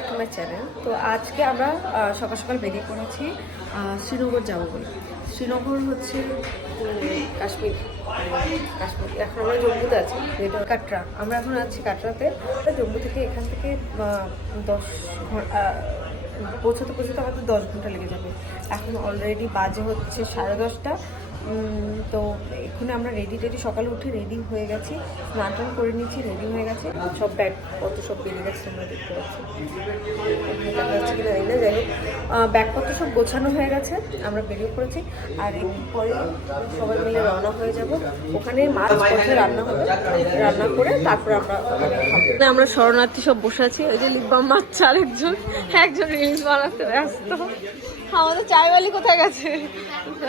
Back to my channel. তো আজকে আমরা সকাল সকাল বেরিয়ে পড়েছি শ্রীনগর যাবো বলে। শ্রীনগর হচ্ছে কাশ্মীর, কাশ্মীর এখন আমরা জম্মুতে আছি, কাটরা। আমরা এখন আছি কাটরাতে। জম্মু থেকে এখান থেকে 10 ঘন্টা পৌঁছতে আমাদের 10 ঘন্টা লেগে যাবে। এখন অলরেডি বাজে হচ্ছে 10:30। তো এখানে আমরা রেডি সকালে উঠে রেডি হয়ে গেছি, স্নান টান করে নিয়েছি, রেডি হয়ে গেছে, সব ব্যাগ পত্র সব বেরিয়ে গেছে, আমরা দেখতে পাচ্ছি দেখা যাচ্ছে কিনা জানি না। যাই হোক, ব্যাগপত্র সব গোছানো হয়ে গেছে, আমরা বেরিয়ে পড়েছি। আর এরপরে সবাই মিলে রওনা হয়ে যাব। ওখানে মাছ পথে রান্না হবে, রান্না করে তারপরে আমরা খাবো। আমরা শরণার্থী সব বসে আছি। ওই যে লিপবাম মাছ, আর একজন রিলস বানাতে ব্যস্ত। আমাদের চাইওয়ালি কোথায় গেছে?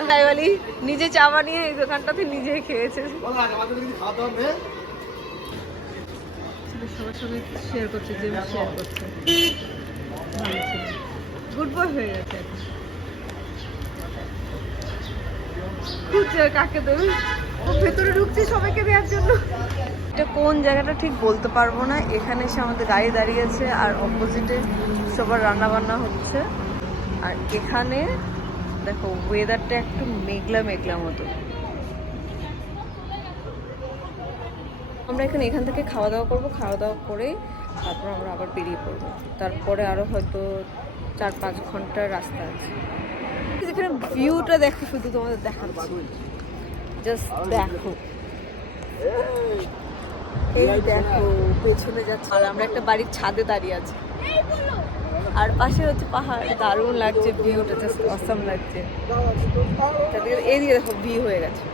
চাইওয়ালি নিজে চা বানিয়ে এই দোকানটাতে নিজেই খেয়েছে। সবার সঙ্গে শেয়ার করছে, যে শেয়ার করছে, গুড বয় হয়ে গেছে। খুঁজছে কাকে দেবে, ভেতরে ঢুকছে সবাইকে দেওয়ার জন্য। এটা কোন জায়গাটা ঠিক বলতে পারবো না। এখানে এসে আমাদের গাড়ি দাঁড়িয়েছে আর অপোজিটে সবার রান্না বান্না হচ্ছে। আর এখানে দেখো ওয়েদারটা একটু মেঘলা মেঘলা মতো। আমরা এখান থেকে খাওয়া দাওয়া করবো, খাওয়া দাওয়া করে তারপর আমরা আবার বেরিয়ে পড়বো। তারপরে আরও হয়তো 4-5 ঘন্টার রাস্তা আছে। এখানে ভিউটা দেখো, শুধু তোমাদের দেখাচ্ছি, জাস্ট দেখো, এই দেখো পেছনে যাচ্ছে। আর আমরা একটা বাড়ির ছাদে দাঁড়িয়ে আছি, আর পাশে হচ্ছে পাহাড়। দারুণ লাগছে ভিউটা, জাস্ট অসাম লাগছে। এদিকে দেখো ভিউ হয়ে গেছে।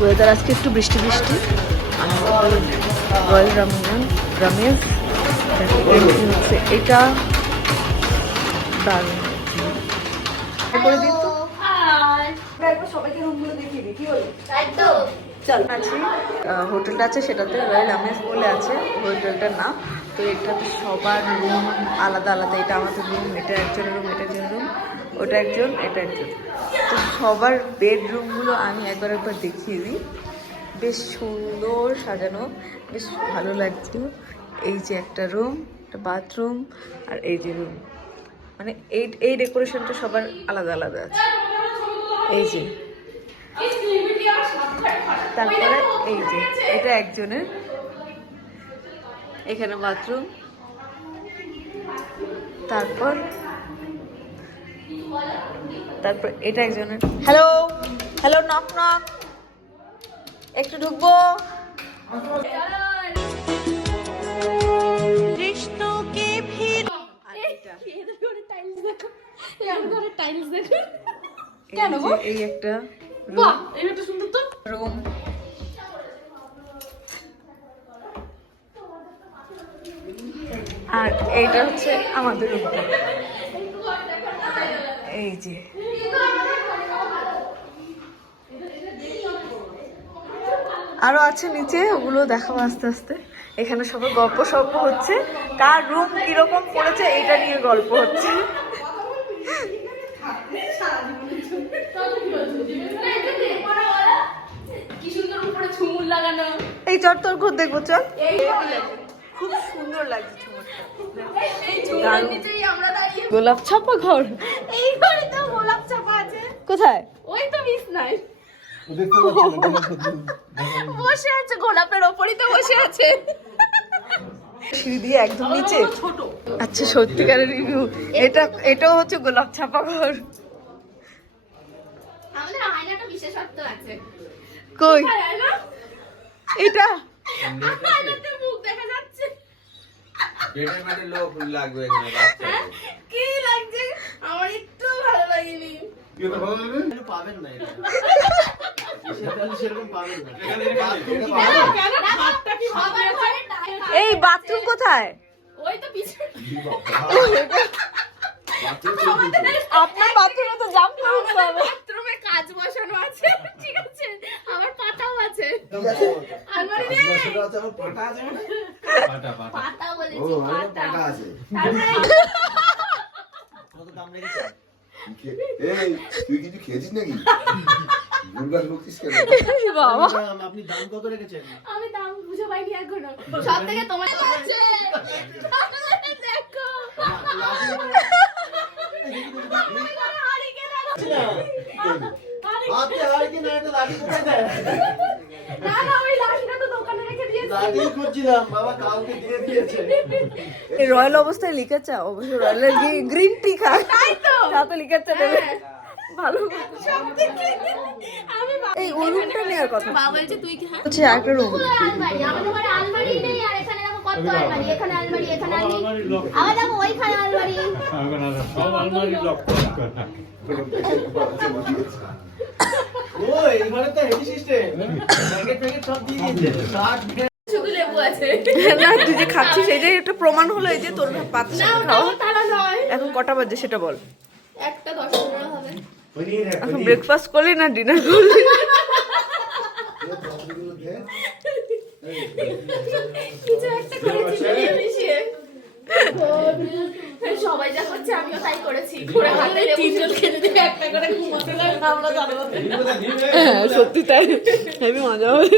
ওয়েদার আজকে একটু বৃষ্টি বৃষ্টি। রয়্যাল রামেজ হচ্ছে এটা, দারুণ করে দিন তো। সবাইকে রুমগুলো দেখিয়ে দিই, কি বলি? চল আছি, হোটেলটা আছে সেটাতে রয়্যাল আমেজ বলে আছে হোটেলটার নাম। তো এটাতে সবার রুম আলাদা আলাদা। এটা আমাদের রুম, এটা একজনের রুম, এটা একজনের রুম, ওটা একজন, এটা একজন। তো সবার বেডরুমগুলো আমি একবার দেখিয়ে দিই। বেশ সুন্দর সাজানো, বেশ ভালো লাগছে। এই যে একটা রুম, একটা বাথরুম, আর এই যে রুম, মানে এই ডেকোরেশনটা সবার আলাদা আলাদা আছে। এই যে, তারপরে এই যে এটা একজনের, এখানে বাথরুম, তারপর এটা একজনের। হ্যালো হ্যালো, নক নক, একটু ঢুকবো। এই একটা রুম, আর এইটা হচ্ছে আমাদের রুম। এই যে আরো আছে নিচে, ওগুলো দেখাবো আস্তে আস্তে। এখানে সবাই গল্প সল্প হচ্ছে, কার রুম কিরকম পড়েছে এইটা নিয়ে গল্প হচ্ছে। এই চট তোর ঘর দেখবো, চল। খুব সুন্দর লাগছে গোলাপ ছাপা ঘর। এই ঘরে তো গোলাপ ছাপা আছে। কোথায়? ওই তো বিছনায় বসে আছে, গোলাপের ওপরই তো বসে আছে, সিঁড়ি দিয়ে একদম নিচে। আচ্ছা, সত্যিকারের রিভিউ। এটাও হচ্ছে গোলাপ ছাপা ঘর। আমাদের আয়নাটা বিশেষত্ব আছে। কই এটা? আয়নাতে মুখ দেখা যাচ্ছে। পেটের মাঝে লোক লাগবে এখানে। কি লাগছে? আমার একটু ভালো লাগেনি। পাবেন না এটা। সেরকম পাবেন না। এই বাথরুম কোথায়? ওই তো পিছনে আপনার বাথরুমে তো জাম্প করতে হবে। বাথরুমে কাজ বসানো আছে, ঠিক আছে, আমার পাতাও আছে। আলমারি রে পাতা বলেছি, পাতা আছে। কত দাম লেগেছে? এই তুই কিছু খেয়েছিস নাকি? ভুলভাল বকছিস কেন? বাবা আপনি দাম কত রেখেছেন? আমি দাম বুঝে পাইনি এখনো। সব থেকে তোমার আছে দেখো হাতে আর কি না, একটা লাঠি কোথায় দেয়? না না, ওই লাঠিটা তো দোকানে রেখে দিয়েছি। লাঠি খুঁজছিলাম, বাবা কাউকে দিয়ে দিয়েছে। এই রয়্যাল অবস্থায় লিখেছে, অবশ্য রয়্যালের গ্রিন টি খায় তাই তো যা তো লিখেছে দেবে হ্যাঁ। ভালো। আমি এই ওই রুমটা নেওয়ার কথা বাবা বলছে তুই কি, হ্যাঁ হচ্ছে একটা রুম। আলমারি, আমাদের ঘরে আলমারি নেই, আর এখানে দেখো কত আলমারি, এখানে আলমারি, এখানে আলমারি, আবার দেখো ওইখানে আলমারি। সব আলমারি লক করা। ও এইবারে তো হেভি সিস্টেম, প্যাকেট প্যাকেট সব দিয়ে দিয়েছে। শুধু লেবু আছে। না তুই যে খাচ্ছিস এই যে একটা প্রমাণ হলো, এই যে তোর পাতা না সাথে ওটা খাওয়া। আমার তারা নয়। এখন কটা বাজে সেটা বল। একটা 10-15 হবে। এখন ব্রেকফাস্ট করলি না ডিনার করলি? কিছু একটা করেছি মিলিয়ে মিশিয়ে। সবাই যা করছে আমিও তাই করেছি। ঘুরে হাতে তিনজন খেতে দিয়ে একটা করে ঘুমাতে লাগে, আমরা জানো। হ্যাঁ সত্যি তাই, হেবি মজা হবে।